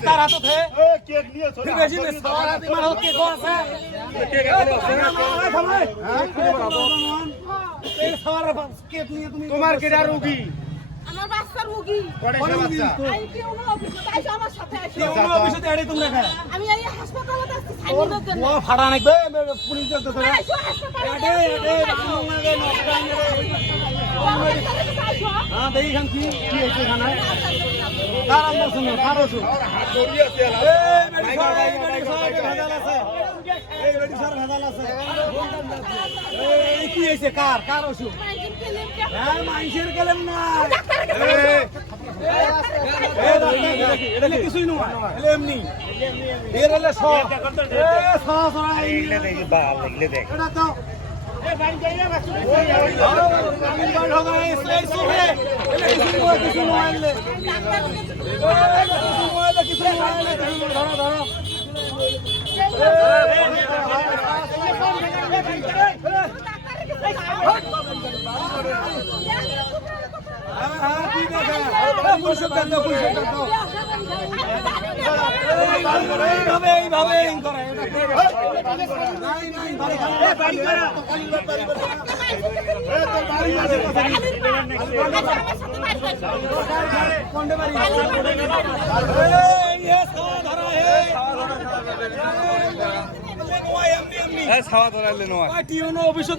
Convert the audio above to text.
তার হাতত হে কেক নিয়ে চলে বেশি বেশি তার হাতে মার হচ্ছে কেক আছে কেক আছে এই সারা কেক নিয়ে তুমি তোমার কেডা রোগী আমার বাচ্চা রোগী কয়টা বাচ্চা আই কেউ না অফিসে তাইছো আমার সাথে আইছো কেউ অফিসে এড়ে তুমি রাখা আমি এই হাসপাতালে যাচ্ছি সাইনের জন্য ও ফাড়া নাকবে পুলিশ দেখতে ধরে আইছো হাসপাতালে এড়ে রামনগরে নষ্ট আইছো হ্যাঁ দেখি খান কি হয়েছে এখানে কার আমরা শুনো কারো শুনো এই কি হয়েছে কার কার ওষুধ হ্যাঁ মানুষের গেলেন না এটা কিছুই নয় এমনি এর হলে সব এটা তো ছাওয়া ধরাইলে নয় অফিসত